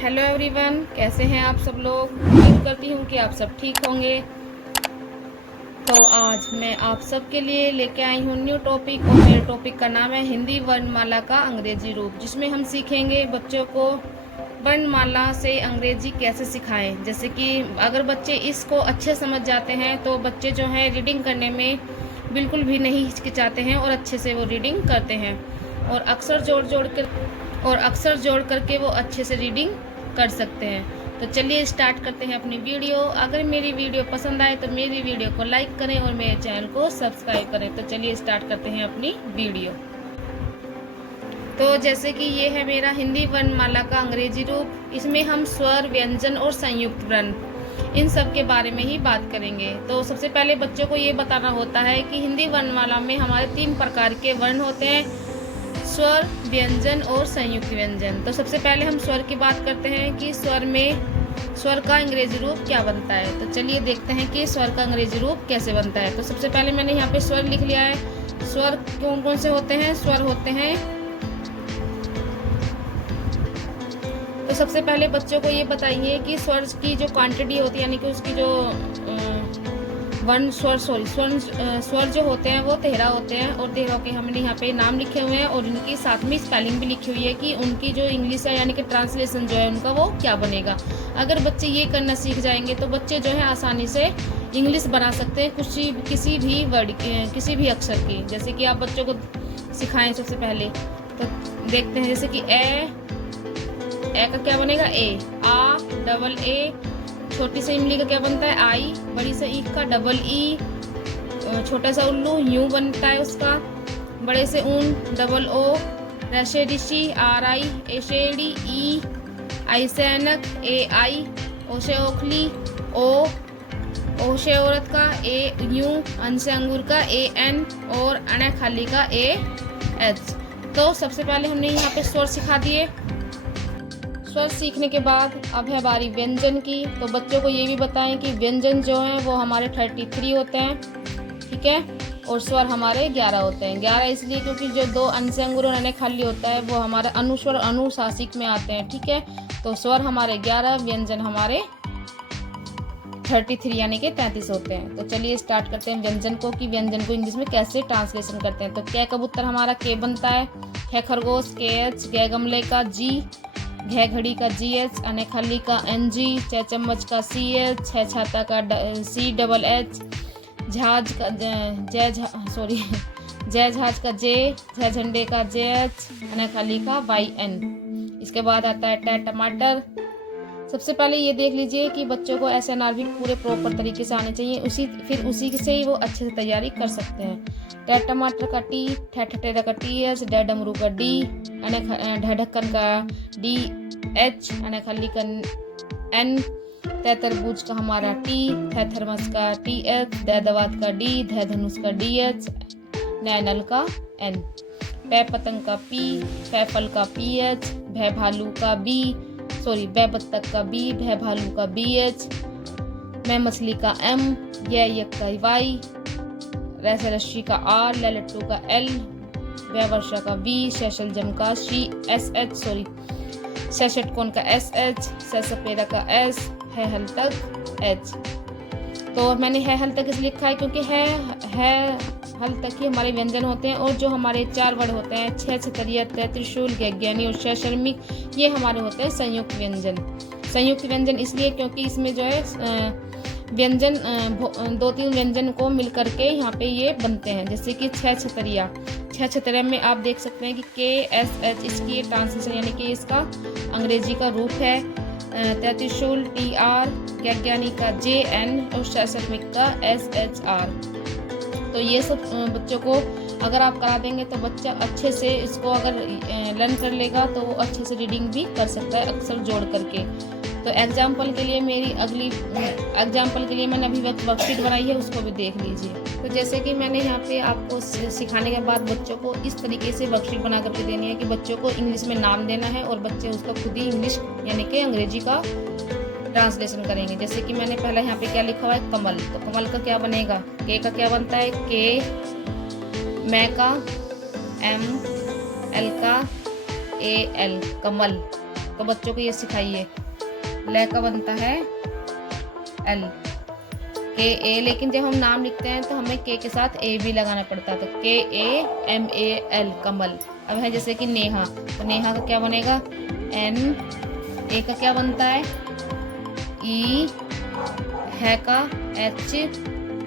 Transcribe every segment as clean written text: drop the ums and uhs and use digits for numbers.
Hello everyone, कैसे हैं आप सब लोग। उम्मीद करती हूँ कि आप सब ठीक होंगे। तो आज मैं आप सब के लिए लेके आई हूँ न्यू टॉपिक और मेरे टॉपिक का नाम है हिंदी वर्णमाला का अंग्रेजी रूप, जिसमें हम सीखेंगे बच्चों को वर्णमाला से अंग्रेजी कैसे सिखाएं। जैसे कि अगर बच्चे इसको अच्छे समझ जाते हैं तो बच्चे जो हैं रीडिंग करने में बिल्कुल भी नहीं हिचकिचाते हैं और अच्छे से वो रीडिंग करते हैं और अक्सर जोड़ करके वो अच्छे से रीडिंग कर सकते हैं। तो चलिए स्टार्ट करते हैं अपनी वीडियो। अगर मेरी वीडियो पसंद आए तो मेरी वीडियो को लाइक करें और मेरे चैनल को सब्सक्राइब करें। तो चलिए स्टार्ट करते हैं अपनी वीडियो। तो जैसे कि ये है मेरा हिंदी वर्णमाला का अंग्रेजी रूप। इसमें हम स्वर, व्यंजन और संयुक्त वर्ण इन सब के बारे में ही बात करेंगे। तो सबसे पहले बच्चों को ये बताना होता है कि हिंदी वर्णमाला में हमारे 3 प्रकार के वर्ण होते हैं, स्वर, व्यंजन और संयुक्त व्यंजन। तो सबसे पहले हम स्वर की बात करते हैं कि स्वर का अंग्रेजी रूप क्या बनता है। तो चलिए देखते हैं कि स्वर का अंग्रेजी रूप कैसे बनता है। तो सबसे पहले मैंने यहाँ पे स्वर लिख लिया है। स्वर कौन कौन से होते हैं? स्वर होते हैं, तो सबसे पहले बच्चों को ये बताइए कि स्वर की जो क्वांटिटी होती है, यानी कि उसकी जो स्वर जो होते हैं वो 13 होते हैं और 13 के हमने यहाँ पे नाम लिखे हुए हैं और इनकी साथ में स्पेलिंग भी लिखी हुई है कि उनकी जो इंग्लिश है यानी कि ट्रांसलेशन जो है उनका वो क्या बनेगा। अगर बच्चे ये करना सीख जाएंगे तो बच्चे जो है आसानी से इंग्लिश बना सकते हैं किसी भी वर्ड, किसी भी अक्षर की। जैसे कि आप बच्चों को सिखाएं सबसे पहले, तो देखते हैं जैसे कि ए का क्या बनेगा? ए। आ डबल ए। छोटी से इमली का क्या बनता है? आई। बड़ी से ई का डबल ई। छोटा सा उल्लू यू बनता है उसका। बड़े से ऊन डबल ओ। रशे ऋषि आर आई। एशेड़ी ई। आई से ऐनक ए आई। ओशे ओखली ओ। ओशे औरत का ए यू। अन से अंगूर का ए एन और अने खाली का ए एच। तो सबसे पहले हमने यहाँ पे स्वर सिखा दिए। स्वर सीखने के बाद अब है बारी व्यंजन की। तो बच्चों को ये भी बताएं कि व्यंजन जो हैं वो हमारे 33 होते हैं, ठीक है, और स्वर हमारे 11 होते हैं। 11 इसलिए क्योंकि जो 2 अन से अंगूर और अने खाली होता है वो हमारा अनुस्वर अनुशासिक में आते हैं, ठीक है। तो स्वर हमारे 11, व्यंजन हमारे 33 यानी कि 33 होते हैं। तो चलिए स्टार्ट करते हैं व्यंजन को, कि व्यंजन को इंग्लिश में कैसे ट्रांसलेशन करते हैं। तो कै कबूतर हमारा के बनता है। ख खरगोश के एच। गै गमले का जी। घे घड़ी का जी एच। अने खली का एन जी। च चम्मच का सी एच। छ छाता का सी डबल एच। झाज का जय झाज का जे। झ झंडे का जे एच। अने खली का वाई एन। इसके बाद आता है ट टमाटर। सबसे पहले ये देख लीजिए कि बच्चों को SNR भी पूरे प्रॉपर तरीके से आने चाहिए, उसी से ही वो अच्छे से तैयारी कर सकते हैं। ट टमाटर का टी। ठ ठटेरा का टी एच। ड डमरू का डी। ढ ढक्कन का डी एच। अने खली का एन। त तरबूज का हमारा टी। थ थर्मस का टी एच। द दवात का डी। ध धनुष का डी एच। न नल का एन। प पतंग का पी। फ फल का पी एच। भ भालू का बी। बै बत्तख का बी। भै भालू का बी एच। मैं मछली का एम। यक का वाई। रैसे रश्शि का आर। लट्टू का एल। वै वर्षा का वी। शैशलजम का शी एस एच सै षटकोण का एस एच। सै सपेरा का एस। है हल तक एच। तो मैंने है हल तक इसलिए लिखा है क्योंकि है हल तक ही हमारे व्यंजन होते हैं और जो हमारे 4 वर्ड होते हैं छ छतरिया त त्रिशूल ज्ञानी और शर्मिक, ये हमारे होते हैं संयुक्त व्यंजन। संयुक्त व्यंजन इसलिए क्योंकि इसमें जो है व्यंजन 2-3 व्यंजन को मिल करके यहाँ पे ये बनते हैं। जैसे कि छ छतरिया में आप देख सकते हैं कि KSH इसकी ट्रांसलेशन यानी कि इसका अंग्रेजी का रूप है। त्रिशूल TR। ज्ञानी का JN और शर्मिक का SHR। तो ये सब बच्चों को अगर आप करा देंगे तो बच्चा अच्छे से इसको अगर लर्न कर लेगा तो वो अच्छे से रीडिंग भी कर सकता है अक्सर जोड़ करके। तो एग्जाम्पल के लिए मैंने अभी वर्कशीट बनाई है, उसको भी देख लीजिए। तो जैसे कि मैंने यहाँ पे आपको सिखाने के बाद बच्चों को इस तरीके से वर्कशीट बना करके देनी है कि बच्चों को इंग्लिश में नाम देना है और बच्चे उसका खुद ही इंग्लिश यानी कि अंग्रेजी का ट्रांसलेशन करेंगे। जैसे कि मैंने पहले यहाँ पे क्या लिखा हुआ है? कमल। तो कमल का क्या बनेगा? के का क्या बनता है? के। मैं का एम। एल का ए एल कमल। तो बच्चों को ये सिखाइए। ले का बनता है एल, के ए, लेकिन जब हम नाम लिखते हैं तो हमें के साथ ए भी लगाना पड़ता है, तो KAMAL कमल। अब है जैसे कि नेहा, तो नेहा का क्या बनेगा N, ए का क्या बनता है E, है का H,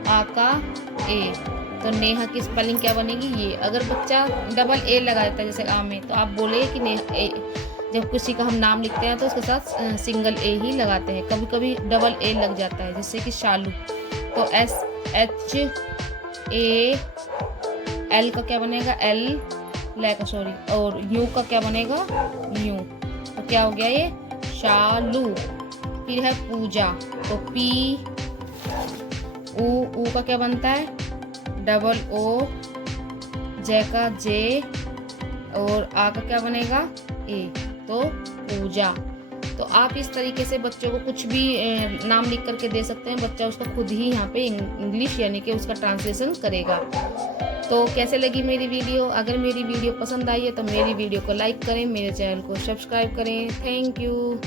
आ का A, तो नेहा की स्पेलिंग क्या बनेगी ये। अगर बच्चा डबल ए लगा देता है जैसे आ में, तो आप बोले कि नेहा ए, जब किसी का हम नाम लिखते हैं तो उसके साथ सिंगल ए ही लगाते हैं, कभी कभी डबल ए लग जाता है, जैसे कि शालू, तो SHAL का क्या बनेगा L, ले का सॉरी, और यू का क्या बनेगा यू, तो क्या हो गया ये शालू। फिर है पूजा, तो P, ऊ का क्या बनता है डबल O, जे का J, और आ का क्या बनेगा A, तो पूजा। तो आप इस तरीके से बच्चों को कुछ भी नाम लिख करके दे सकते हैं, बच्चा उसका खुद ही यहाँ पे इंग्लिश यानी कि उसका ट्रांसलेशन करेगा। तो कैसे लगी मेरी वीडियो? अगर मेरी वीडियो पसंद आई है तो मेरी वीडियो को लाइक करें, मेरे चैनल को सब्सक्राइब करें। Thank you.